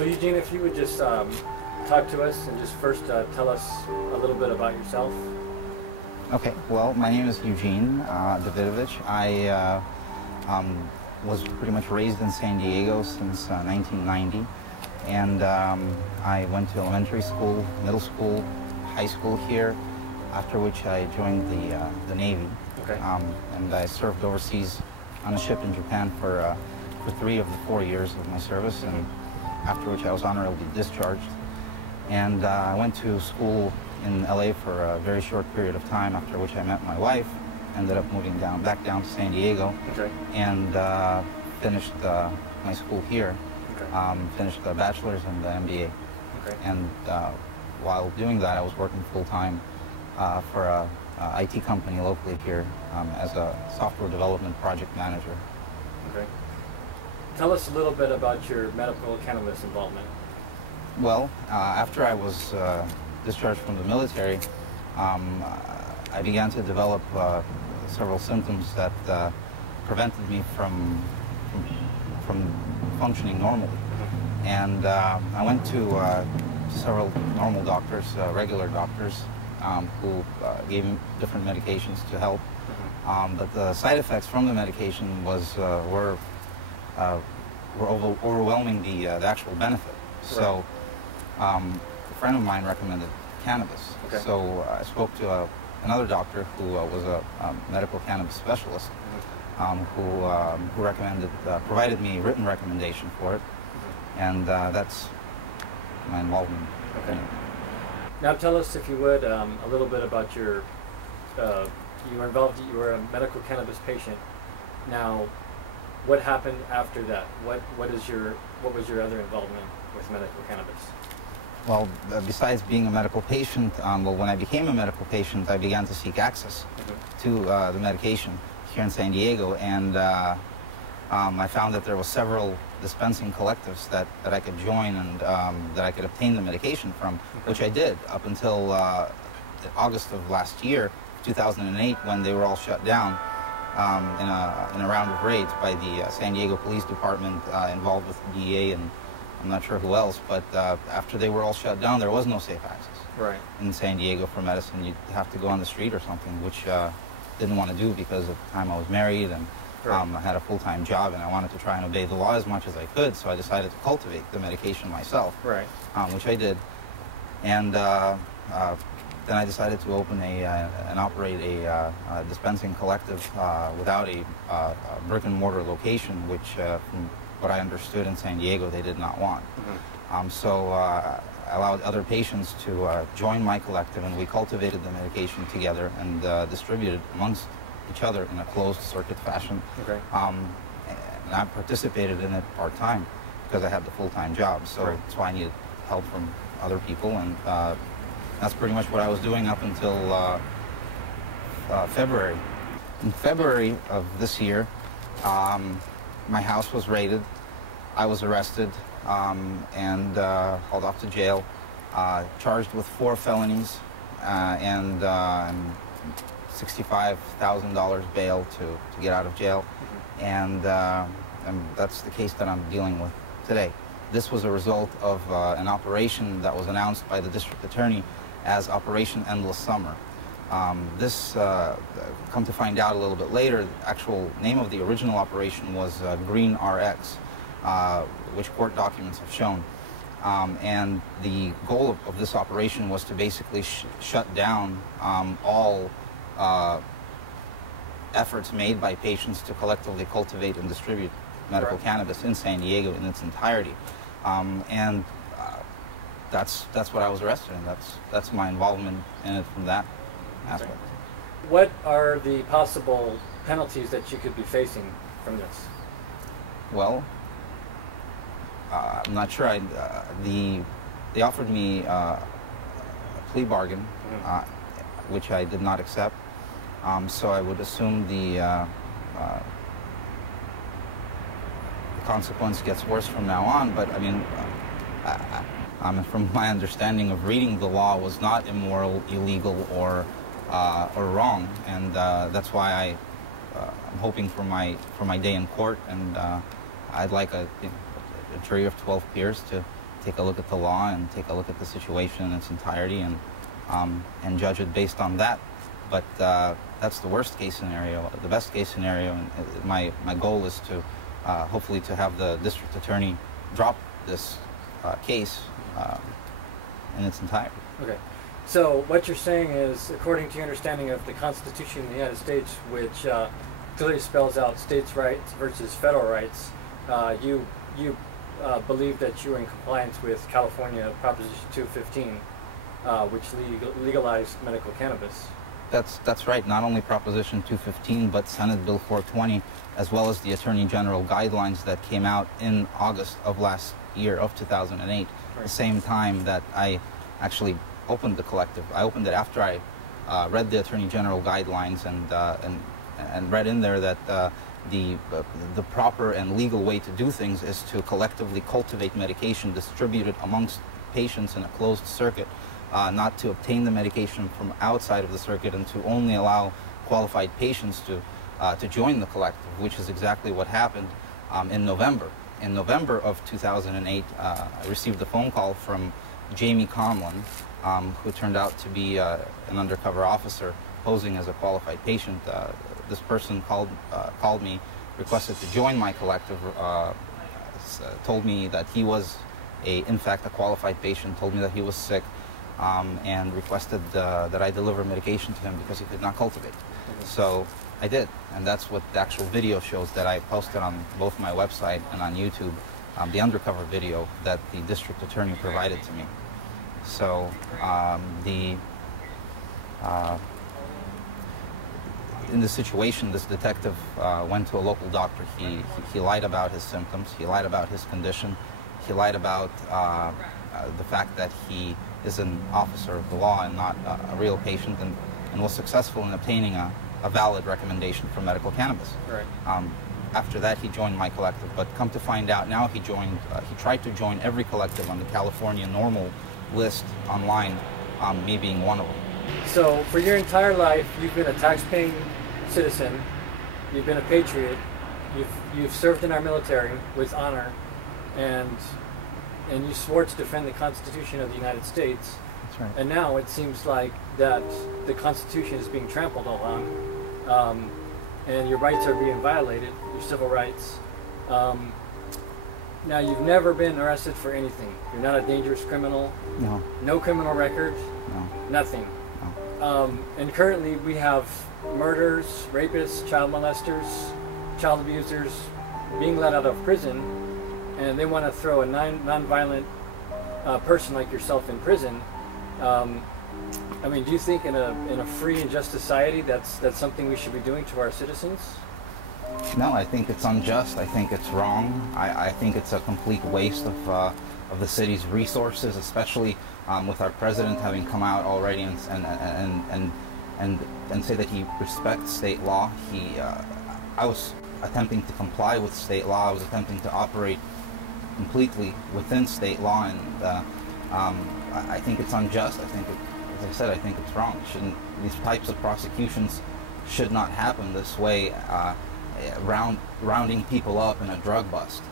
So Eugene, if you would just talk to us and just first tell us a little bit about yourself. Okay, well, my name is Eugene Davidovich. I was pretty much raised in San Diego since 1990, and I went to elementary school, middle school, high school here, after which I joined the Navy. Okay. And I served overseas on a ship in Japan for 3 of the 4 years of my service, and after which I was honorably discharged. And I went to school in LA for a very short period of time, after which I met my wife, ended up moving back down to San Diego, okay. and finished my school here, Okay. Finished the Bachelors and the MBA. Okay. And while doing that, I was working full-time for a IT company locally here as a software development project manager. Okay. Tell us a little bit about your medical cannabis involvement. Well, after I was discharged from the military, I began to develop several symptoms that prevented me from functioning normally. And I went to several normal doctors, regular doctors, who gave me different medications to help. But the side effects from the medication were overwhelming the actual benefit. So a friend of mine recommended cannabis. Okay. So I spoke to another doctor who was a medical cannabis specialist, who provided me a written recommendation for it, and that's my involvement. Okay. Now tell us, if you would, a little bit about your, you were a medical cannabis patient. Now, what happened after that? What was your other involvement with medical cannabis? Well, besides being a medical patient, when I became a medical patient, I began to seek access to the medication here in San Diego, and I found that there were several dispensing collectives that I could join and that I could obtain the medication from, which I did up until August of last year, 2008, when they were all shut down in a round of raids by the San Diego Police Department, involved with the DEA and I'm not sure who else, but after they were all shut down, there was no safe access in San Diego for medicine. You'd have to go on the street or something, which didn't want to do because at the time I was married and I had a full-time job, and I wanted to try and obey the law as much as I could, so I decided to cultivate the medication myself, which I did. And then I decided to open and operate a dispensing collective without a brick-and-mortar location, which from what I understood in San Diego, they did not want. So I allowed other patients to join my collective, and we cultivated the medication together and distributed amongst each other in a closed circuit fashion. And I participated in it part-time because I had the full-time job, so that's why I needed help from other people, and that's pretty much what I was doing up until February. In February of this year, my house was raided. I was arrested and hauled off to jail, charged with 4 felonies and $65,000 bail to get out of jail. And that's the case that I'm dealing with today. This was a result of an operation that was announced by the district attorney as Operation Endless Summer. This, come to find out a little bit later, the actual name of the original operation was Green RX, which court documents have shown. And the goal of this operation was to basically shut down all efforts made by patients to collectively cultivate and distribute medical cannabis in San Diego in its entirety. And that's what I was arrested in. That's my involvement in it from that aspect. What are the possible penalties that you could be facing from this? Well, I'm not sure. They offered me a plea bargain, which I did not accept. So I would assume the consequence gets worse from now on. But I mean, from my understanding of reading the law, was not immoral, illegal, or wrong, and that's why I'm hoping for my day in court, and I'd like a jury of 12 peers to take a look at the law and take a look at the situation in its entirety and judge it based on that. But that's the worst case scenario. The best case scenario, and my goal is to hopefully to have the district attorney drop this case in its entirety. Okay. So what you're saying is, according to your understanding of the Constitution of the United States, which clearly spells out states' rights versus federal rights, you believe that you're in compliance with California Proposition 215, which legalized medical cannabis. That's right. Not only Proposition 215, but Senate Bill 420, as well as the Attorney General guidelines that came out in August of last year, of 2008, right. The same time that I actually opened the collective. I opened it after I read the Attorney General guidelines and read in there that the proper and legal way to do things is to collectively cultivate medication, distribute it amongst patients in a closed circuit, not to obtain the medication from outside of the circuit, and to only allow qualified patients to join the collective, which is exactly what happened in November. In November of 2008, I received a phone call from Jamie Conlon, who turned out to be an undercover officer posing as a qualified patient. This person called me, requested to join my collective, told me that he was in fact a qualified patient, told me that he was sick, and requested that I deliver medication to him because he could not cultivate. So I did, and that's what the actual video shows that I posted on both my website and on YouTube, the undercover video that the district attorney provided to me. So in this situation, this detective went to a local doctor. He lied about his symptoms, he lied about his condition, he lied about the fact that he is an officer of the law and not a real patient, and was successful in obtaining a valid recommendation for medical cannabis. Right. After that, he joined my collective, but come to find out now, he tried to join every collective on the California normal list online, me being one of them. So for your entire life, you've been a tax-paying citizen, you've been a patriot, you've served in our military with honor, and you swore to defend the Constitution of the United States. That's right. And now it seems like that the Constitution is being trampled on, and your rights are being violated, your civil rights. Now, you've never been arrested for anything. You're not a dangerous criminal. No. No criminal record. No. Nothing. No. And currently we have murderers, rapists, child molesters, child abusers being let out of prison, and they want to throw a non-violent person like yourself in prison. I mean, do you think in a free and just society that's something we should be doing to our citizens? No, I think it's unjust. I think it's wrong. I think it's a complete waste of the city's resources, especially with our president having come out already and say that he respects state law. I was attempting to comply with state law. I was attempting to operate completely within state law, and I think it's unjust. I think, as I said, I think it's wrong. These types of prosecutions should not happen this way. Rounding people up in a drug bust,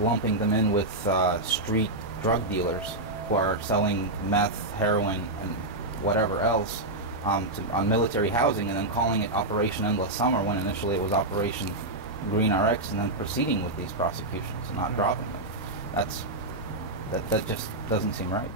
lumping them in with street drug dealers who are selling meth, heroin, and whatever else on military housing, and then calling it Operation Endless Summer when initially it was Operation Green RX, and then proceeding with these prosecutions and not dropping them. That just doesn't seem right.